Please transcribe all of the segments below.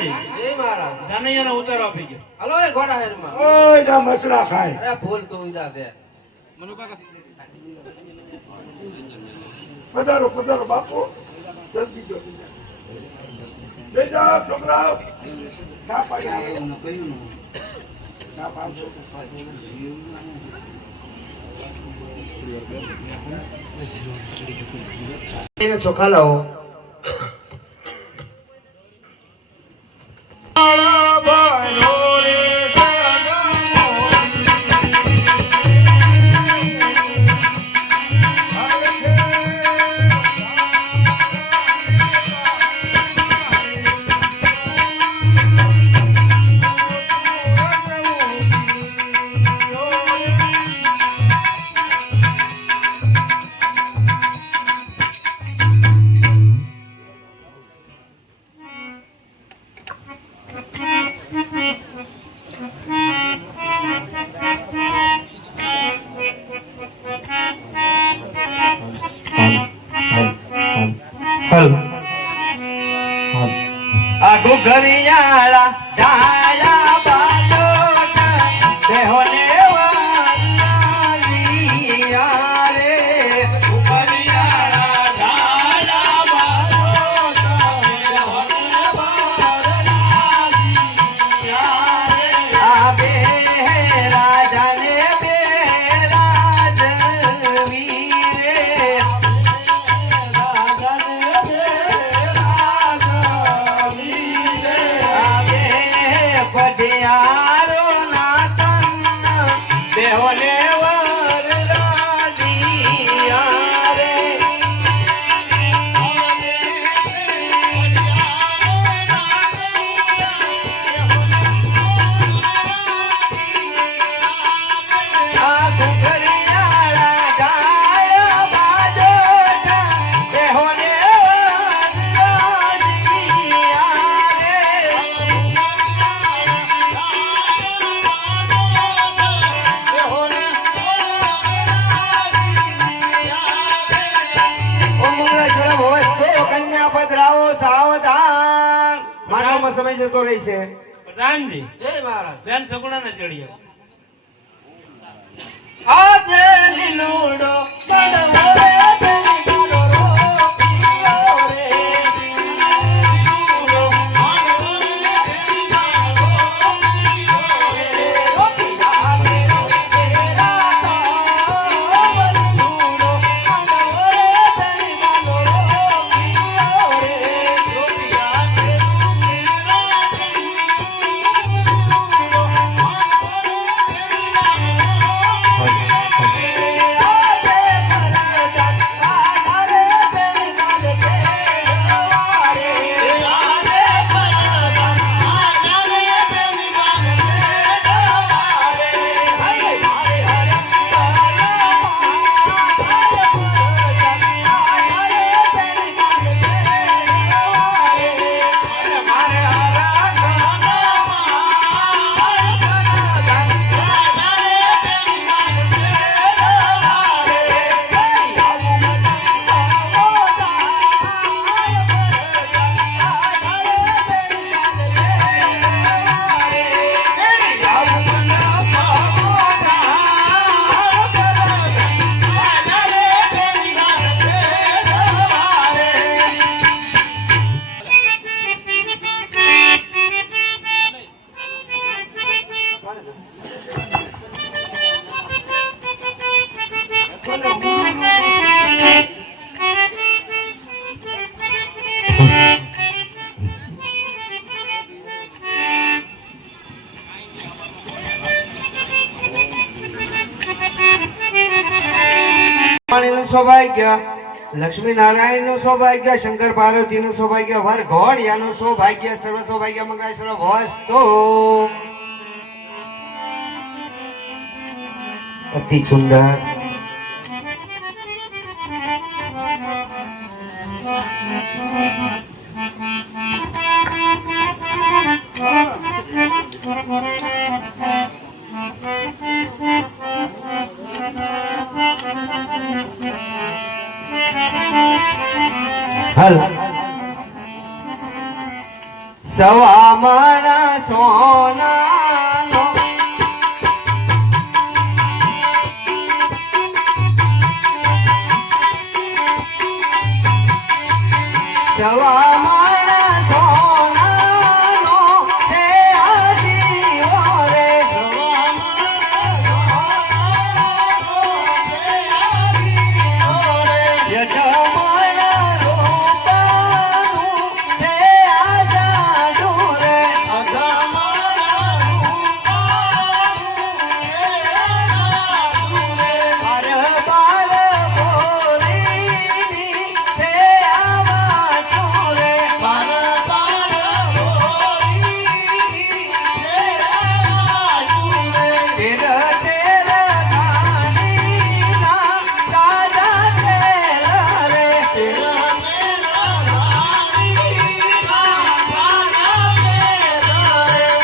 પ્રધાનજી જય મહારાજ જાનૈયાનો ઉતારો આપી ગયો. હલો એ ઘોડા હેરમાં ઓય ના મસરા ખાય. અરે ફૂલ તો ઉજા દે પધારો પધારો બાપુ જલ્દી જો બેજા છોકરા ચા પાણી આપો. ચા પાણી એને ચોખા લાવો આગુ ઘરિયાળા ડાયા બાલોટા દેહોને વાલિયા રે ઘરિયાળા ડાયા બાલોટા દેહોને વાલિયા રે આ બે રાજાને બે રાજવી રે પઢિયારો નાતન દેહોને વરરાજિયા રે આ ઘરિયાળા ગાયા બાજોટા દેહોને વરરાજિયા રે પધરાવો સાવધાન માનવમાં સમય જતો રહી છે. પ્રધાનજી જય મહારાજ બેન સગુણાને ચડીએ. આજે લીલુડો પડવો રે તેની ગાડો રો પીયો રે લીલુડો પડવો રે તેની ગાડો પીયો રે ઓ પિયા રે તેરા લીલુડો પડવો રે તેની ગાડો રો પીયો રે ઓ પિયા રે સૌભાગ્ય લક્ષ્મી નારાયણ નું સૌભાગ્ય શંકર પાર્વતી નું સૌભાગ્ય વર ઘોડિયા નું સૌભાગ્ય સર્વ સૌભાગ્ય મંગળેશ્વર વસ્તુ અતિ સુંદર સવા મારા સોનાનો સવા મારા સોનાનો તે આજીવો રે સવા યજમાન રૂપાનું તે આજાદુ રે બાર બાર બોલીની તે આવાતું રે તેર તેર ગાડીના દાદા તેરા રે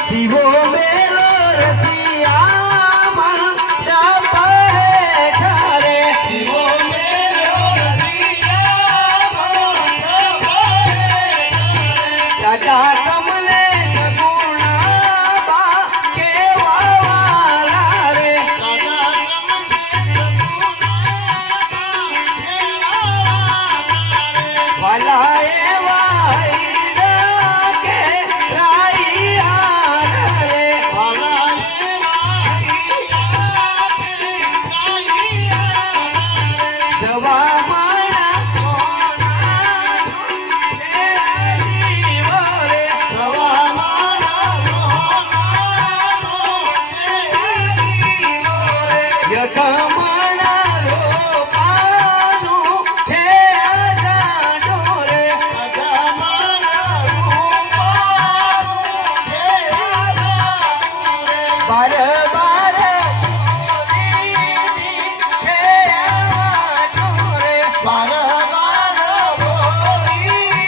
જીવો મેલો રસિયા મન ચાપડે ઠારે દાદા કમલે સગુણા બા કેવા વાલા રે વાલા એવા હીરા કે રાઈયા રે સવા મારા સોનાનો તે આજીવો રે સવા મારા યજમાન રૂપાનું તે આજાદુ રે બાર બાર બોલીની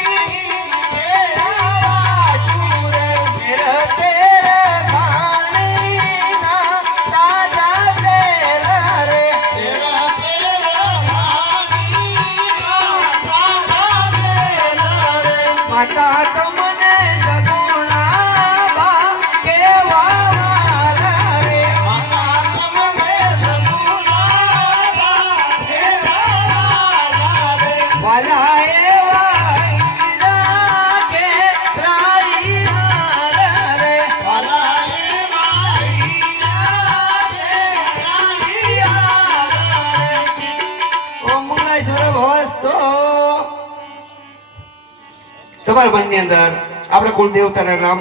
તે આવાતું રે તેર તેર ગાડીના દાદા તેરા રે માતા તમને સગુણા બા કેવા વાલા રે વાલા એવા હીરા કે રાઈયા રે ઓમ મંગલેશ્વર ભવસ્તો તમારા મનની અંદર આપણે કુલ દેવતાના નામ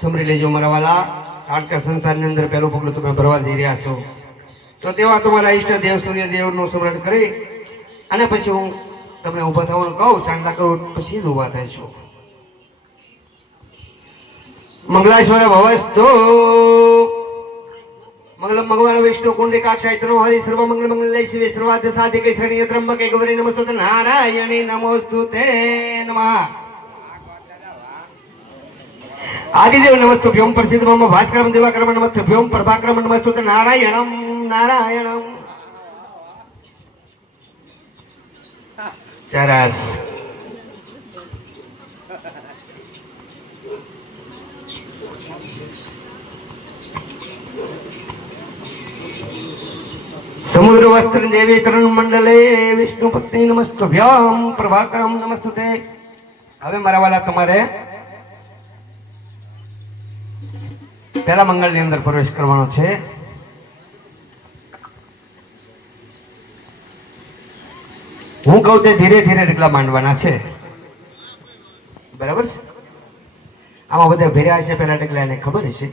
સમરી લેજો મારા વાલા આટકા સંસારની અંદર પહેલું પગલું તમે ભરવા જઈ રહ્યા છો તો તેવા તમારા ઈષ્ટ દેવ સૂર્યદેવનું સ્મરણ કરી અને પછી હું તમને ઊભા થવાનું કહું ચાંદલા કરું પછી જ ઊભા થઈશું મંગલાશ્વર ભવસ્તો મંગલમ ભગવાન વિષ્ણુ કુંડિકાક્ષાય તનો હરિ સર્વ મંગલ મંગલય શિવે સર્વાર્થ સાધિકે શરણ્ય ત્રંબકે ગૌરી નમસ્તુતે નારાયણી નમોસ્તુતે નમઃ આદિદેવ નમસ્તુભ્યમ પ્રસિદ્ધ મમ ભાસ્કરમ દિવાકરમ નમસ્તુભ્યમ પ્રભાકરમ નમસ્તુતે નારાયણમ નારાયણમ ચરસ સમુદ્ર વસ્ત્ર દેવી તરણ મંડલે વિષ્ણુ પત્ની નમસ્તુભ્યમ પ્રભાકરમ નમસ્તુતે હવે મારા વાલા તમારે પહેલા મંગળની અંદર પ્રવેશ કરવાનો છે હું કહું તે ધીરે ધીરે ડગલા માંડવાના છે બરાબર છે આમાં બધા ભેર્યા છે પેલા ડગલા એને ખબર છે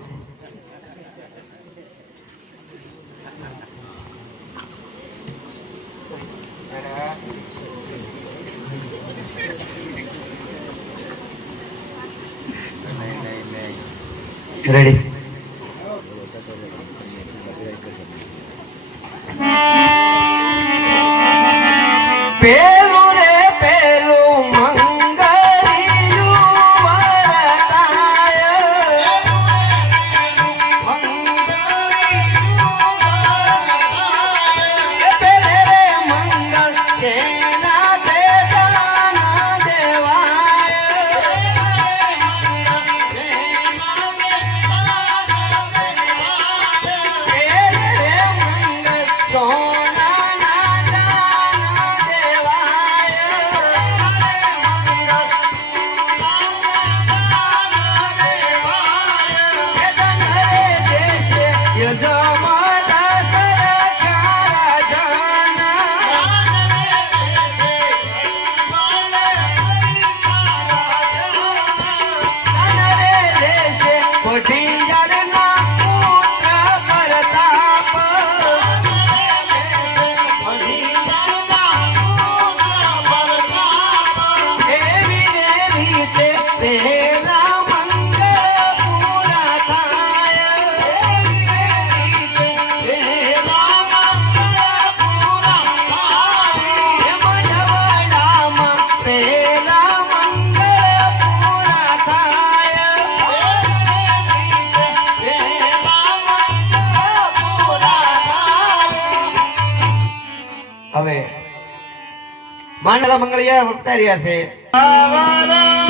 રેડી પેલું રે પેલું મંગળિયું વરતાય પેલે રે મંગળ છે ના તે દાન દેવાય માનલા મંગળિયા વર્તાઈ રહ્યા છે.